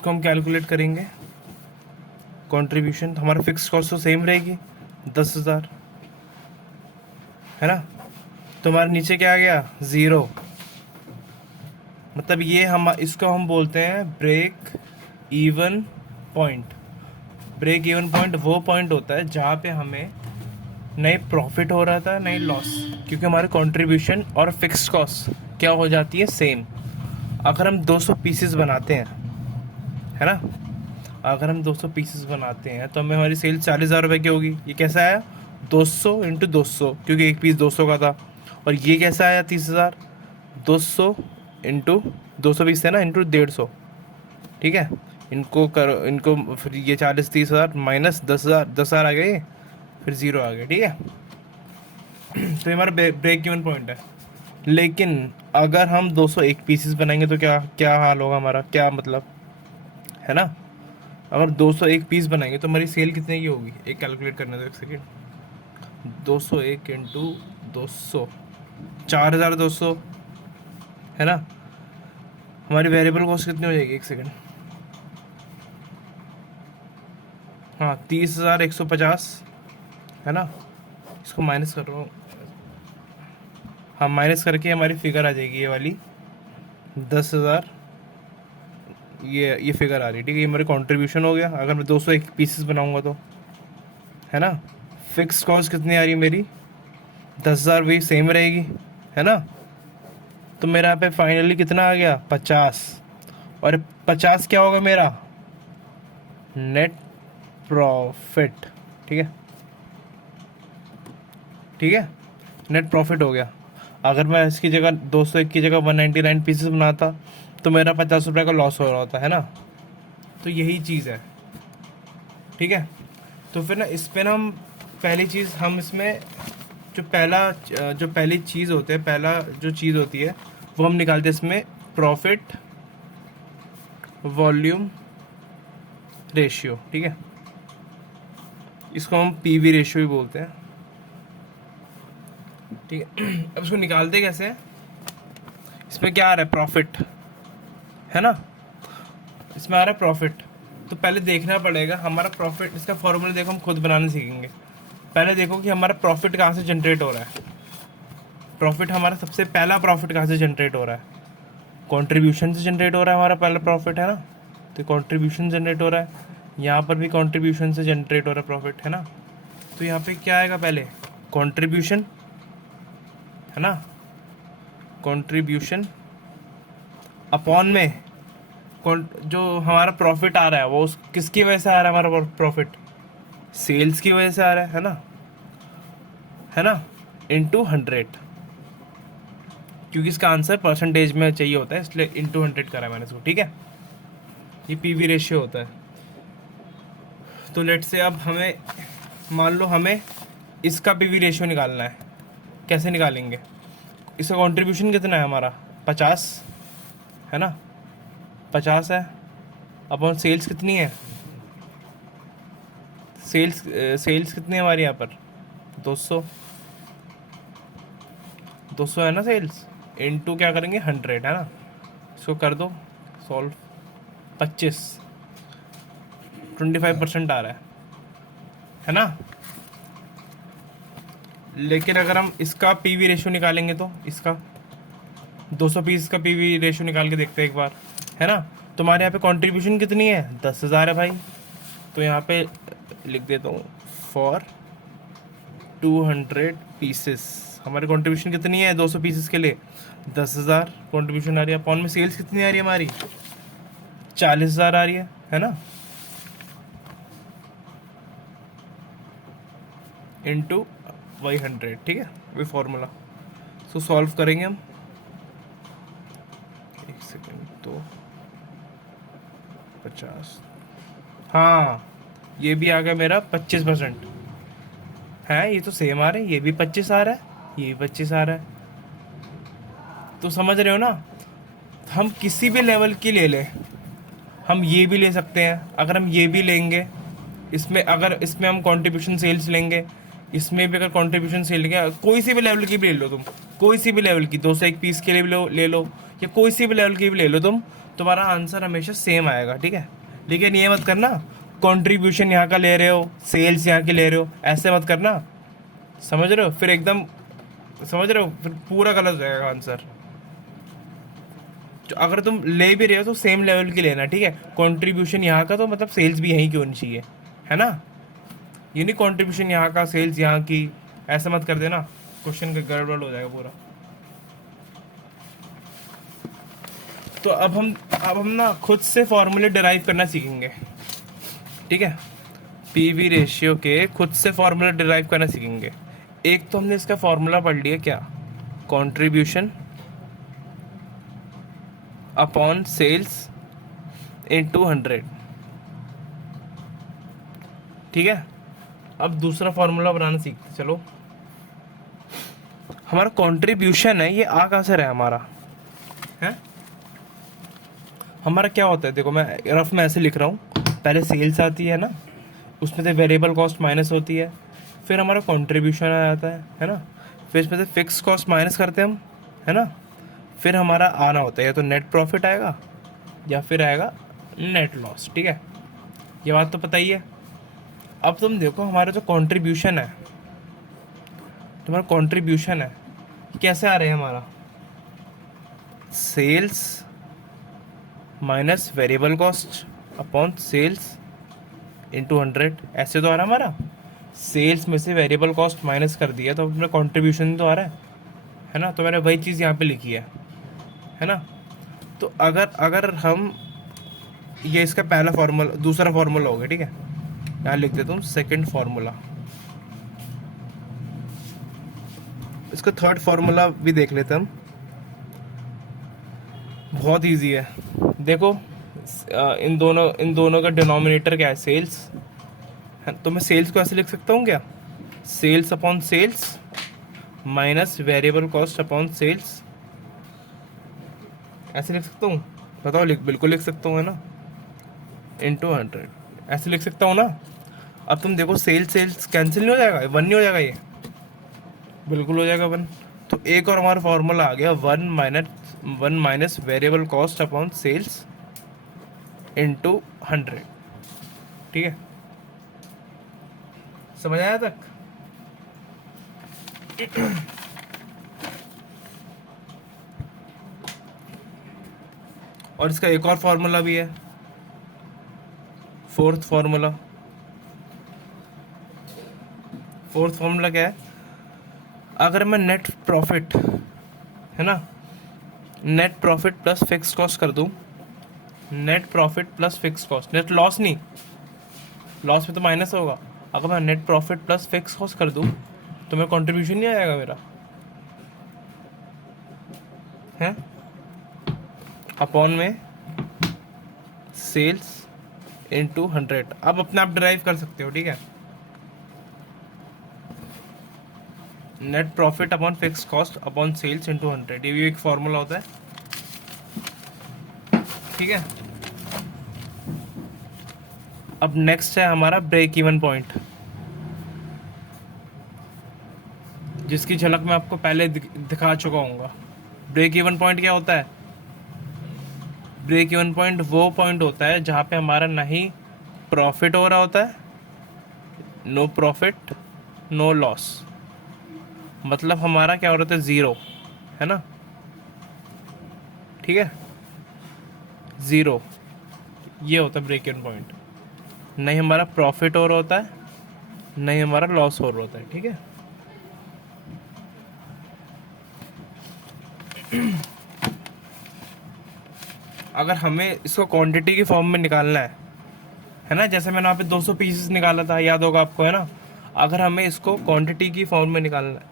इसको हम कैलकुलेट करेंगे कंट्रीब्यूशन, हमारा फिक्स कॉस्ट तो सेम रहेगी 10,000, है ना। तो हमारे नीचे क्या आ गया 0, मतलब ये हम इसको हम बोलते हैं break even point. Break even point वो पॉइंट होता है जहाँ पे हमें नए प्रॉफिट हो रहा था नई लॉस, क्योंकि हमारे कंट्रीब्यूशन और फिक्स कॉस्ट क्या हो जाती है सेम। अगर हम 200 पीसेस बनाते हैं, है ना, अगर हम 200 पीसेस बनाते हैं तो हमें हमारी सेल 40,000 रुपये की होगी। ये कैसा आया 200 इंटू 200, क्योंकि एक पीस 200 का था। और ये कैसा आया 30,000, 200 इंटू 200 पीस थे ना, इंटू 150, ठीक है। इनको करो, इनको फिर ये 40 30,000 माइनस 10,000, 10,000 आ गए, फिर 0 आ गया, ठीक है। तो ये हमारा ब्रेक इवन पॉइंट है। लेकिन अगर हम 201 पीसेस बनाएंगे तो क्या क्या हाल होगा हमारा, क्या मतलब, है ना। अगर 201 पीस बनाएंगे तो हमारी सेल कितने की होगी, एक कैलकुलेट करने दो, एक सेकेंड। 201 इंटू 200, 4,200, है ना। हमारी वेरिएबल कॉस्ट कितनी हो जाएगी, एक सेकेंड, हाँ 30,150, है ना। इसको माइनस कर रहा हूँ, हाँ माइनस करके हमारी फिगर आ जाएगी ये वाली 10,000, ये फिगर आ रही है, ठीक है। ये मेरे कंट्रीब्यूशन हो गया अगर मैं 201 पीसेस बनाऊंगा तो, है ना। फिक्स कॉस्ट कितनी आ रही है मेरी 10,000, भी सेम रहेगी, है ना। तो मेरा यहाँ पे फाइनली कितना आ गया 50, और 50 क्या होगा मेरा नेट प्रॉफिट, ठीक है, ठीक है, नेट प्रॉफिट हो गया। अगर मैं इसकी जगह 201 की जगह 199 पीसेस बनाता तो मेरा 50 रुपये का लॉस हो रहा होता, है ना। तो यही चीज़ है, ठीक है। तो फिर ना इस पे ना हम पहली चीज़ हम इसमें जो पहली चीज़ होते है, पहला जो चीज़ होती है वो हम निकालते हैं इसमें प्रॉफिट वॉल्यूम रेशियो, ठीक है। इसको हम पीवी रेशियो भी बोलते हैं, ठीक है। अब इसको निकालते कैसे हैं, इसमें क्या आ रहा है प्रॉफिट, है ना, इसमें आ रहा है प्रॉफिट। तो पहले देखना पड़ेगा हमारा प्रॉफिट, इसका फॉर्मूला देखो हम खुद बनाने सीखेंगे। पहले देखो कि हमारा प्रॉफिट कहाँ से जनरेट हो रहा है। प्रॉफिट हमारा सबसे पहला प्रॉफिट कहाँ से जनरेट हो रहा है, कंट्रीब्यूशन से जनरेट हो रहा है हमारा पहला प्रॉफिट, है ना। तो कंट्रीब्यूशन जनरेट हो रहा है, यहाँ पर भी कंट्रीब्यूशन से जनरेट हो रहा है प्रॉफिट, है ना। तो यहाँ पे क्या आएगा पहले कंट्रीब्यूशन, है ना, कंट्रीब्यूशन अपॉन में जो हमारा प्रॉफिट आ रहा है वो किसकी वजह से आ रहा है, हमारा प्रॉफिट सेल्स की वजह से आ रहा है ना, है ना, इंटू 100, क्योंकि इसका आंसर परसेंटेज में चाहिए होता है इसलिए इंटू 100 करा है मैंने इसको, ठीक है। ये पीवी रेशियो होता है। तो लेट से अब हमें मान लो हमें इसका पीवी रेशियो निकालना है, कैसे निकालेंगे, इसका कंट्रीब्यूशन कितना है हमारा 50, है ना, 50 है, अपन सेल्स कितनी है, सेल्स कितनी है हमारी यहाँ पर 200, 200 है ना सेल्स, इनटू क्या करेंगे 100, है ना। इसको कर दो सॉल्व, 25% आ रहा है ना। लेकिन अगर हम इसका पीवी रेशियो निकालेंगे तो इसका 200 पीस का पीवी रेशियो निकाल के देखते हैं एक बार, है ना। तो हमारे यहाँ पे कंट्रीब्यूशन कितनी है 10,000 है भाई, तो यहाँ पे लिख देता हूँ फॉर 200 पीसेस हमारी कंट्रीब्यूशन कितनी है 200 पीसेस के लिए 10,000 कंट्रीब्यूशन आ रही है। अपॉन में सेल्स कितनी आ रही है हमारी 40,000 आ रही है ना, इंटू वही 100, ठीक है, वही फॉर्मूला। सो सॉल्व करेंगे हम, एक सेकेंड, तो 50, हाँ ये भी आ गया मेरा 25% है, ये तो सेम आ रहा है, ये भी 25 आ रहा है, ये भी 25 आ रहा है। तो समझ रहे हो ना, हम किसी भी लेवल की ले लें, हम ये भी ले सकते हैं। अगर हम ये भी लेंगे, इसमें अगर इसमें हम कंट्रीब्यूशन सेल्स लेंगे, इसमें भी अगर कंट्रीब्यूशन सेल लेंगे, कोई सी भी लेवल की भी ले लो तुम, कोई सी भी लेवल की 201 पीस के लिए भी ले लो, या कोई सी भी लेवल की भी ले लो तुम, तुम्हारा आंसर हमेशा सेम आएगा, ठीक है। लेकिन ये मत करना कंट्रीब्यूशन यहाँ का ले रहे हो, सेल्स यहाँ की ले रहे हो, ऐसे मत करना, समझ रहे हो, फिर एकदम समझ रहे हो, फिर पूरा गलत हो जाएगा आंसर। तो अगर तुम ले भी रहे हो तो सेम लेवल की लेना, ठीक है। कंट्रीब्यूशन यहाँ का तो मतलब सेल्स भी यहीं की होनी चाहिए, है ना। ये नहीं कंट्रीब्यूशन यहाँ का सेल्स यहाँ की, ऐसा मत कर देना, क्वेश्चन का गड़बड़ हो जाएगा पूरा। तो अब हम ना खुद से फॉर्मूले डिराइव करना सीखेंगे, ठीक है। पीवी रेशियो के खुद से फॉर्मूला डिराइव करना सीखेंगे। एक तो हमने इसका फॉर्मूला पढ़ लिया, क्या, कंट्रीब्यूशन अपॉन सेल्स इनटू 100, ठीक है। अब दूसरा फॉर्मूला बनाना सीखते चलो। हमारा कंट्रीब्यूशन है, ये आ कहाँ से रहा है हमारा, है हमारा क्या होता है, देखो मैं रफ में ऐसे लिख रहा हूँ, पहले सेल्स आती है ना, उसमें से वेरिएबल कॉस्ट माइनस होती है, फिर हमारा कंट्रीब्यूशन आ जाता है ना, फिर इसमें से फिक्स कॉस्ट माइनस करते हैं हम, है ना, फिर हमारा आना होता है या तो नेट प्रॉफिट आएगा या फिर आएगा नेट लॉस, ठीक है। ये बात तो पता ही है। अब तुम देखो हमारा जो कंट्रीब्यूशन है, तुम्हारा कंट्रीब्यूशन है कैसे आ रहे हैं, हमारा sales minus variable cost upon sales into 100, ऐसे तो आ रहा है हमारा। सेल्स में से वेरिएबल कॉस्ट माइनस कर दिया तो अपना कंट्रीब्यूशन तो आ रहा है ना। तो मैंने वही चीज़ यहाँ पे लिखी है ना। तो अगर हम ये इसका पहला फॉर्मूला, दूसरा फॉर्मूला हो गया, ठीक है, यहाँ लिख देता हूँ सेकेंड फॉर्मूला। इसका थर्ड फॉर्मूला भी देख लेते हैं हम, बहुत इजी है। देखो इन दोनों का डिनोमिनेटर क्या है, सेल्स है, तो मैं सेल्स को ऐसे लिख सकता हूँ क्या, sales upon sales minus variable cost upon sales, ऐसे लिख सकता हूँ, बताओ, बिल्कुल लिख सकता हूँ, है ना, इंटू 100, ऐसे लिख सकता हूँ ना। अब तुम देखो सेल्स कैंसिल नहीं हो जाएगा, 1 नहीं हो जाएगा, ये बिल्कुल हो जाएगा 1। तो एक और हमारा फॉर्मूला आ गया, 1 minus variable cost upon sales into 100, ठीक है। समझ आया तक? और इसका एक और फॉर्मूला भी है, फोर्थ फॉर्मूला क्या है, अगर मैं नेट प्रॉफिट, है ना, net profit plus fix cost कर दूं, net profit plus fix cost, net loss नहीं, लॉस में तो माइनस होगा, अगर मैं net profit plus fix cost कर दूं तो मेरा कंट्रीब्यूशन नहीं आएगा मेरा, है, अपॉन में सेल्स इंटू 100। अब अपने आप ड्राइव कर सकते हो, ठीक है। Net profit upon fix cost upon sales into 100, ये भी एक फॉर्मूला होता है, ठीक है। अब नेक्स्ट है हमारा ब्रेक इवन पॉइंट, जिसकी झलक मैं आपको पहले दिखा चुका हूँ। ब्रेक इवन पॉइंट क्या होता है, ब्रेक इवन पॉइंट वो पॉइंट होता है जहाँ पे हमारा ना ही प्रॉफिट हो रहा होता है, नो प्रॉफिट नो लॉस, मतलब हमारा क्या हो रहा है, ज़ीरो, है ना, ठीक है, ज़ीरो, ये होता है ब्रेक इवन पॉइंट। नहीं हमारा प्रॉफिट हो रहा होता है, नहीं हमारा लॉस हो रहा होता है, ठीक है। अगर हमें इसको क्वांटिटी की फॉर्म में निकालना है ना, जैसे मैंने वहाँ पे 200 पीसेस निकाला था, याद होगा आपको, है ना। अगर हमें इसको क्वांटिटी की फॉर्म में निकालना है